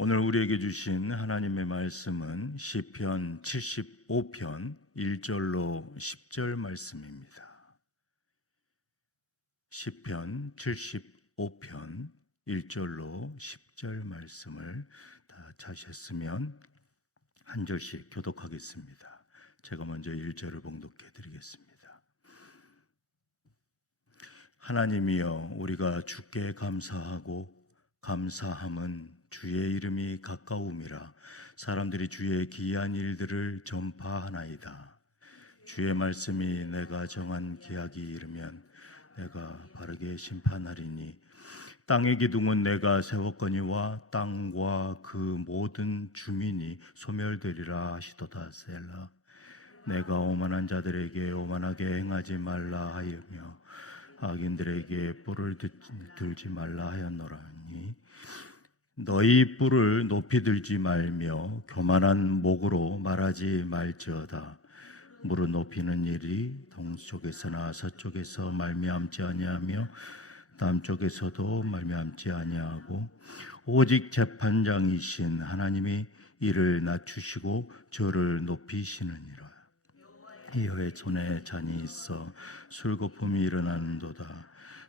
오늘 우리에게 주신 하나님의 말씀은 시편 75편 1절로 10절 말씀입니다. 시편 75편 1절로 10절 말씀을 다 찾으셨으면 한 절씩 교독하겠습니다. 제가 먼저 1절을 봉독해 드리겠습니다. 하나님이여, 우리가 주께 감사하고 감사함은 주의 이름이 가까움이라. 사람들이 주의 기이한 일들을 전파하나이다. 주의 말씀이 내가 정한 기약이 이르면 내가 바르게 심판하리니, 땅의 기둥은 내가 세웠거니와 땅과 그 모든 주민이 소멸되리라 하시도다. 셀라. 내가 오만한 자들에게 오만하게 행하지 말라 하였며 악인들에게 뿔을 들지 말라 하였노라니, 너희 뿔을 높이 들지 말며 교만한 목으로 말하지 말지어다. 무릎 높이는 일이 동쪽에서나 서쪽에서 말미암지 아니하며 남쪽에서도 말미암지 아니하고, 오직 재판장이신 하나님이 이를 낮추시고 저를 높이시느니라. 여호와의 손에 잔이 있어 술거품이 일어나는도다.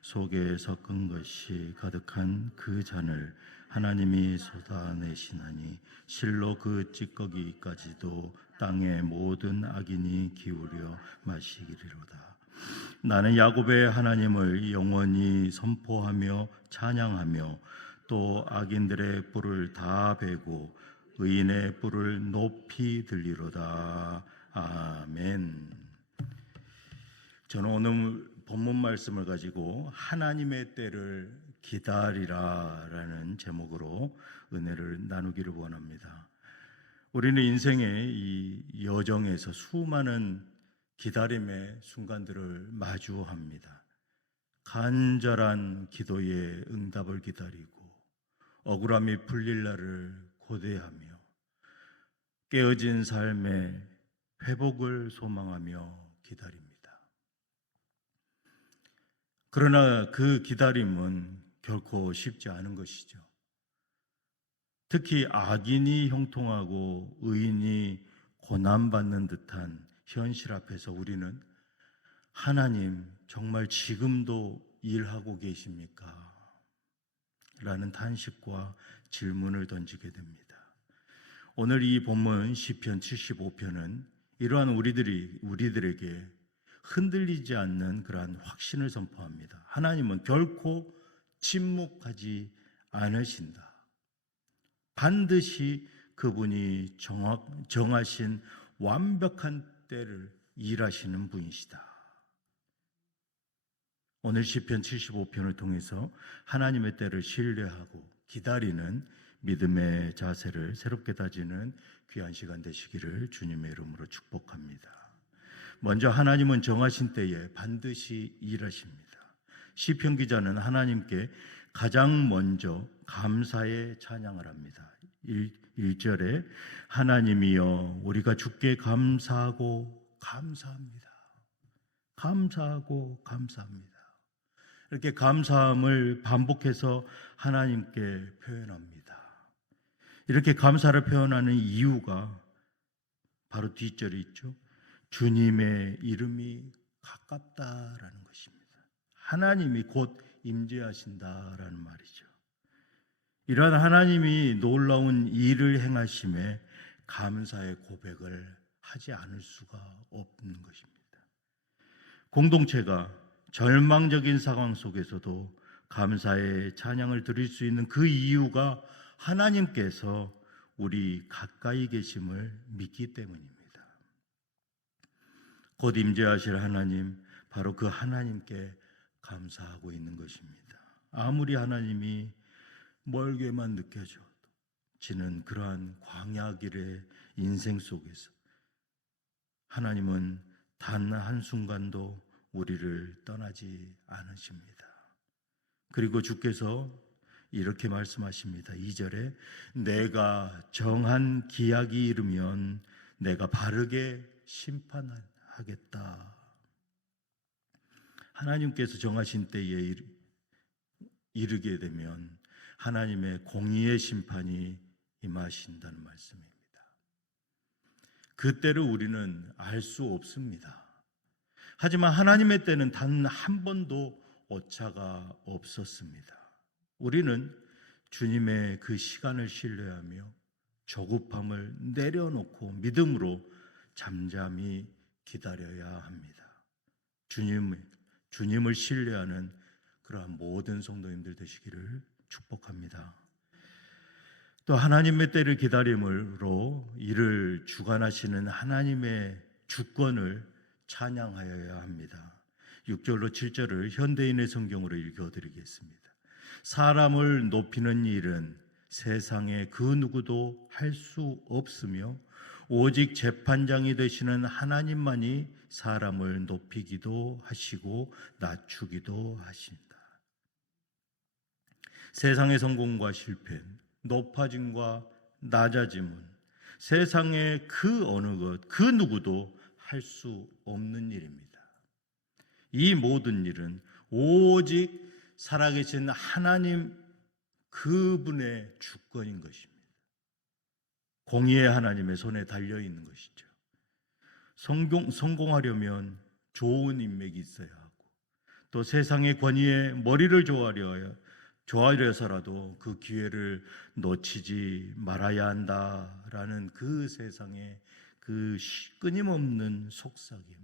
속에 섞은 것이 가득한 그 잔을 하나님이 쏟아내시나니, 실로 그 찌꺼기까지도 땅의 모든 악인이 기울여 마시기리로다. 나는 야곱의 하나님을 영원히 선포하며 찬양하며 또 악인들의 뿔을 다 베고 의인의 뿔을 높이 들리로다. 아멘. 저는 오늘 본문 말씀을 가지고 하나님의 때를 기다리라라는 제목으로 은혜를 나누기를 원합니다. 우리는 인생의 이 여정에서 수많은 기다림의 순간들을 마주합니다. 간절한 기도의 응답을 기다리고 억울함이 풀릴 날을 고대하며 깨어진 삶의 회복을 소망하며 기다립니다. 그러나 그 기다림은 결코 쉽지 않은 것이죠. 특히 악인이 형통하고 의인이 고난받는 듯한 현실 앞에서 우리는 하나님, 정말 지금도 일하고 계십니까? 라는 탄식과 질문을 던지게 됩니다. 오늘 이 본문 시편 75편은 이러한 우리들에게 흔들리지 않는 그러한 확신을 선포합니다. 하나님은 결코 침묵하지 않으신다. 반드시 그분이 정하신 완벽한 때를 일하시는 분이시다. 오늘 시편 75편을 통해서 하나님의 때를 신뢰하고 기다리는 믿음의 자세를 새롭게 다지는 귀한 시간 되시기를 주님의 이름으로 축복합니다. 먼저 하나님은 정하신 때에 반드시 일하십니다. 시편 기자는 하나님께 가장 먼저 감사의 찬양을 합니다. 1절에 하나님이여, 우리가 주께 감사하고 감사합니다. 감사하고 감사합니다. 이렇게 감사함을 반복해서 하나님께 표현합니다. 이렇게 감사를 표현하는 이유가 바로 뒷절에 있죠. 주님의 이름이 가깝다라는 것입니다. 하나님이 곧 임재하신다라는 말이죠. 이러한 하나님이 놀라운 일을 행하심에 감사의 고백을 하지 않을 수가 없는 것입니다. 공동체가 절망적인 상황 속에서도 감사의 찬양을 드릴 수 있는 그 이유가 하나님께서 우리 가까이 계심을 믿기 때문입니다. 곧 임재하실 하나님, 바로 그 하나님께 감사하고 있는 것입니다. 아무리 하나님이 멀게만 느껴져지는 그러한 광야길의 인생 속에서 하나님은 단 한순간도 우리를 떠나지 않으십니다. 그리고 주께서 이렇게 말씀하십니다. 2절에 내가 정한 기약이 이르면 내가 바르게 심판하겠다. 하나님께서 정하신 때에 이르게 되면 하나님의 공의의 심판이 임하신다는 말씀입니다. 그 때를 우리는 알 수 없습니다. 하지만 하나님의 때는 단 한 번도 오차가 없었습니다. 우리는 주님의 그 시간을 신뢰하며 조급함을 내려놓고 믿음으로 잠잠히 기다려야 합니다. 주님을 신뢰하는 그러한 모든 성도님들 되시기를 축복합니다. 또 하나님의 때를 기다림으로 이를 주관하시는 하나님의 주권을 찬양하여야 합니다. 6절로 7절을 현대인의 성경으로 읽어드리겠습니다. 사람을 높이는 일은 세상에 그 누구도 할 수 없으며 오직 재판장이 되시는 하나님만이 사람을 높이기도 하시고 낮추기도 하신다. 세상의 성공과 실패, 높아짐과 낮아짐은 세상의 그 어느 것, 그 누구도 할 수 없는 일입니다. 이 모든 일은 오직 살아계신 하나님 그분의 주권인 것입니다. 공의의 하나님의 손에 달려있는 것이죠. 성공하려면 좋은 인맥이 있어야 하고 또 세상의 권위에 머리를 조아려서라도 그 기회를 놓치지 말아야 한다라는 그 세상의 그 끊임없는 속삭임.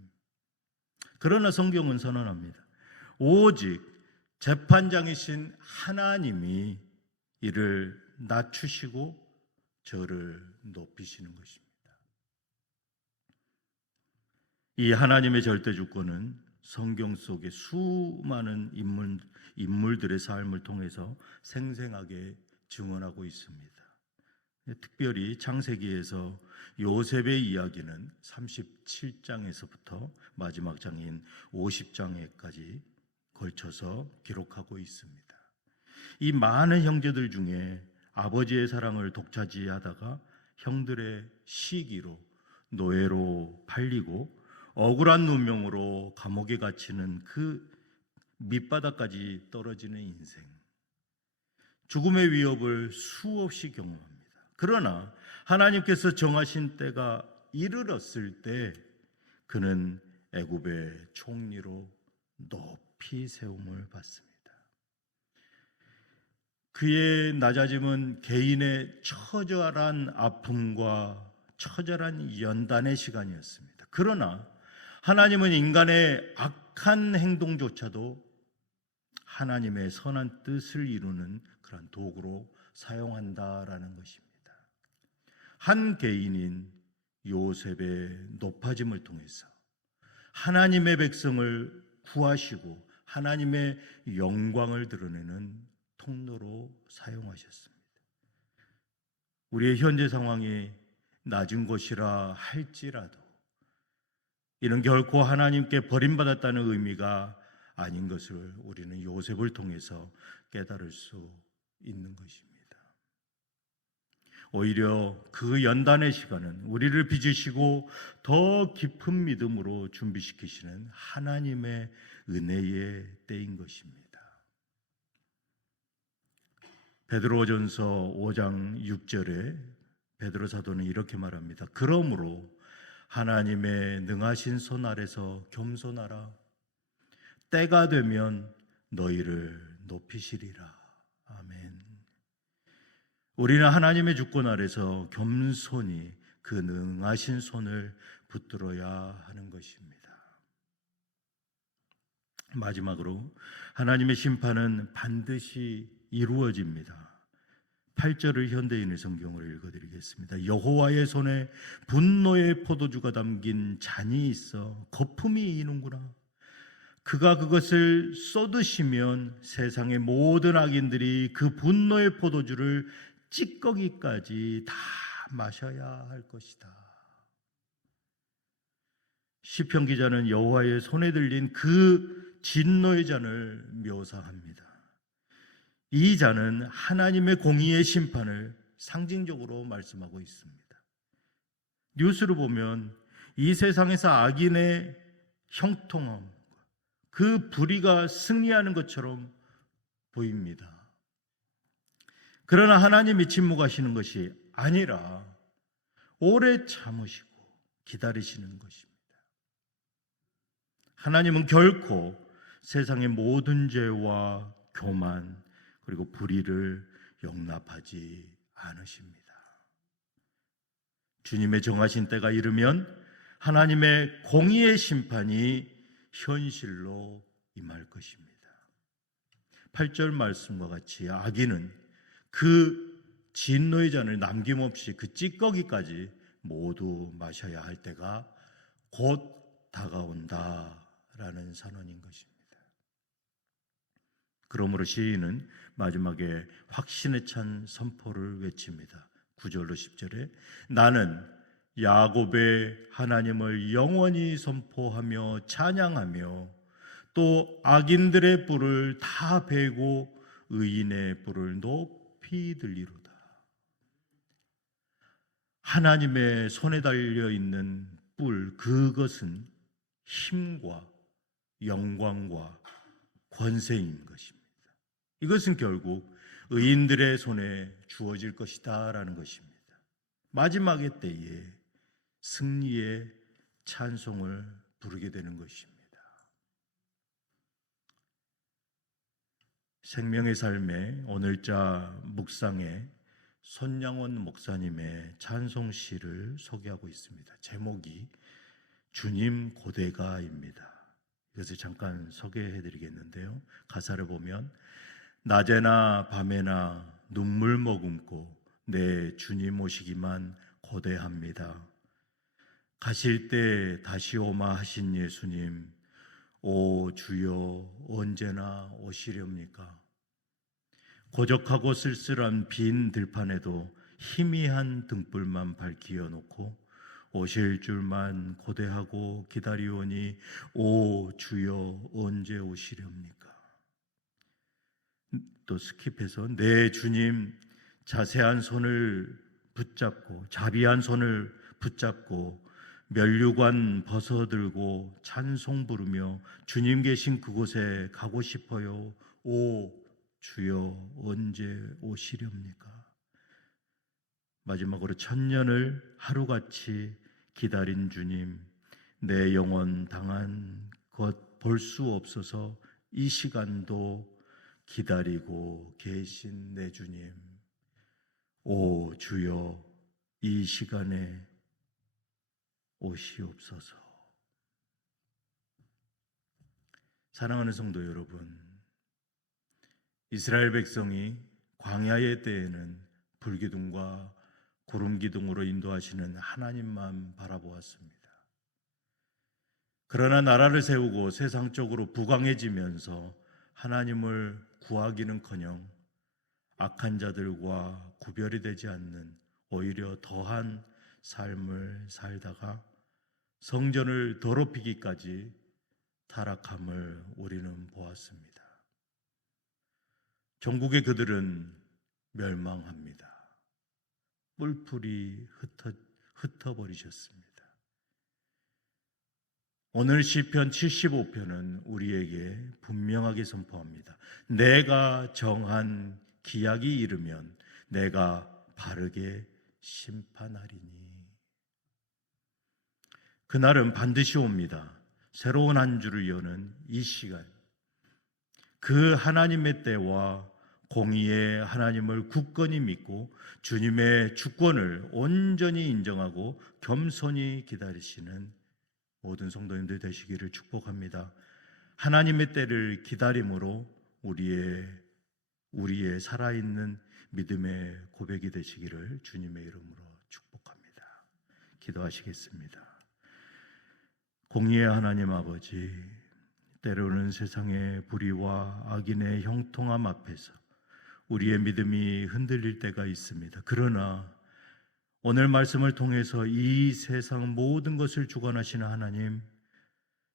그러나 성경은 선언합니다. 오직 재판장이신 하나님이 이를 낮추시고 저를 높이시는 것입니다. 이 하나님의 절대 주권은 성경 속의 수많은 인물들의 삶을 통해서 생생하게 증언하고 있습니다. 특별히 창세기에서 요셉의 이야기는 37장에서부터 마지막 장인 50장에까지 걸쳐서 기록하고 있습니다. 이 많은 형제들 중에 아버지의 사랑을 독차지하다가 형들의 시기로 노예로 팔리고 억울한 누명으로 감옥에 갇히는 그 밑바닥까지 떨어지는 인생, 죽음의 위협을 수없이 경험합니다. 그러나 하나님께서 정하신 때가 이르렀을 때 그는 애굽의 총리로 높이 세움을 받습니다. 그의 낮아짐은 개인의 처절한 아픔과 처절한 연단의 시간이었습니다. 그러나 하나님은 인간의 악한 행동조차도 하나님의 선한 뜻을 이루는 그런 도구로 사용한다라는 것입니다. 한 개인인 요셉의 높아짐을 통해서 하나님의 백성을 구하시고 하나님의 영광을 드러내는 통로로 사용하셨습니다. 우리의 현재 상황이 낮은 것이라 할지라도 이는 결코 하나님께 버림받았다는 의미가 아닌 것을 우리는 요셉을 통해서 깨달을 수 있는 것입니다. 오히려 그 연단의 시간은 우리를 빚으시고 더 깊은 믿음으로 준비시키시는 하나님의 은혜의 때인 것입니다. 베드로전서 5장 6절에 베드로 사도는 이렇게 말합니다. 그러므로 하나님의 능하신 손 아래서 겸손하라. 때가 되면 너희를 높이시리라. 아멘. 우리는 하나님의 주권 아래서 겸손히 그 능하신 손을 붙들어야 하는 것입니다. 마지막으로 하나님의 심판은 반드시 이루어집니다. 8절을 현대인의 성경으로 읽어드리겠습니다. 여호와의 손에 분노의 포도주가 담긴 잔이 있어 거품이 이는구나. 그가 그것을 쏟으시면 세상의 모든 악인들이 그 분노의 포도주를 찌꺼기까지 다 마셔야 할 것이다. 시편 기자는 여호와의 손에 들린 그 진노의 잔을 묘사합니다. 이 잔은 하나님의 공의의 심판을 상징적으로 말씀하고 있습니다. 뉴스를 보면 이 세상에서 악인의 형통함, 그 불의가 승리하는 것처럼 보입니다. 그러나 하나님이 침묵하시는 것이 아니라 오래 참으시고 기다리시는 것입니다. 하나님은 결코 세상의 모든 죄와 교만 그리고 불의를 용납하지 않으십니다. 주님의 정하신 때가 이르면 하나님의 공의의 심판이 현실로 임할 것입니다. 8절 말씀과 같이 악인은 그 진노의 잔을 남김없이 그 찌꺼기까지 모두 마셔야 할 때가 곧 다가온다라는 선언인 것입니다. 그러므로 시인은 마지막에 확신에 찬 선포를 외칩니다. 9절로 10절에 나는 야곱의 하나님을 영원히 선포하며 찬양하며 또 악인들의 뿔을 다 베고 의인의 뿔을 높이 들리로다. 하나님의 손에 달려 있는 뿔, 그것은 힘과 영광과 권세인 것입니다. 이것은 결국 의인들의 손에 주어질 것이다 라는 것입니다. 마지막의 때에 승리의 찬송을 부르게 되는 것입니다. 생명의 삶의 오늘자 묵상에 손양원 목사님의 찬송시를 소개하고 있습니다. 제목이 주님 고대가입니다. 이것을 잠깐 소개해 드리겠는데요. 가사를 보면 낮에나 밤에나 눈물 머금고 내 주님 오시기만 고대합니다. 가실 때 다시 오마 하신 예수님, 오 주여 언제나 오시렵니까? 고적하고 쓸쓸한 빈 들판에도 희미한 등불만 밝히어 놓고 오실 줄만 고대하고 기다리오니 오 주여 언제 오시렵니까? 또 스킵해서 내 주님 자세한 손을 붙잡고 자비한 손을 붙잡고 면류관 벗어들고 찬송 부르며 주님 계신 그곳에 가고 싶어요. 오 주여 언제 오시렵니까? 마지막으로 천년을 하루같이 기다린 주님, 내 영혼 당한 것 볼 수 없어서 이 시간도 기다리고 계신 내 주님, 오 주여 이 시간에 오시옵소서. 사랑하는 성도 여러분, 이스라엘 백성이 광야의 때에는 불기둥과 구름기둥으로 인도하시는 하나님만 바라보았습니다. 그러나 나라를 세우고 세상적으로 부강해지면서 하나님을 구하기는커녕 악한 자들과 구별이 되지 않는 오히려 더한 삶을 살다가 성전을 더럽히기까지 타락함을 우리는 보았습니다. 전국의 그들은 멸망합니다. 뿔풀이 흩어버리셨습니다. 오늘 시편 75편은 우리에게 분명하게 선포합니다. 내가 정한 기약이 이르면 내가 바르게 심판하리니. 그날은 반드시 옵니다. 새로운 한 주를 여는 이 시간, 그 하나님의 때와 공의의 하나님을 굳건히 믿고 주님의 주권을 온전히 인정하고 겸손히 기다리시는 모든 성도님들 되시기를 축복합니다. 하나님의 때를 기다림으로 우리의 살아있는 믿음의 고백이 되시기를 주님의 이름으로 축복합니다. 기도하시겠습니다. 공의의 하나님 아버지, 때로는 세상의 불의와 악인의 형통함 앞에서 우리의 믿음이 흔들릴 때가 있습니다. 그러나 오늘 말씀을 통해서 이 세상 모든 것을 주관하시는 하나님,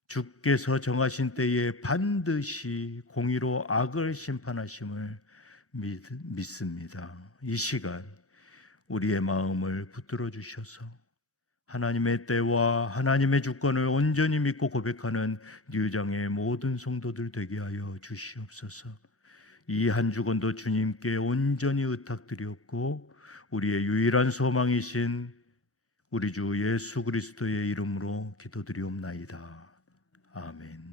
주께서 정하신 때에 반드시 공의로 악을 심판하심을 믿습니다. 이 시간 우리의 마음을 붙들어 주셔서 하나님의 때와 하나님의 주권을 온전히 믿고 고백하는 뉴장의 모든 성도들 되게 하여 주시옵소서. 이 한 주간도 주님께 온전히 의탁드리옵고 우리의 유일한 소망이신 우리 주 예수 그리스도의 이름으로 기도드리옵나이다. 아멘.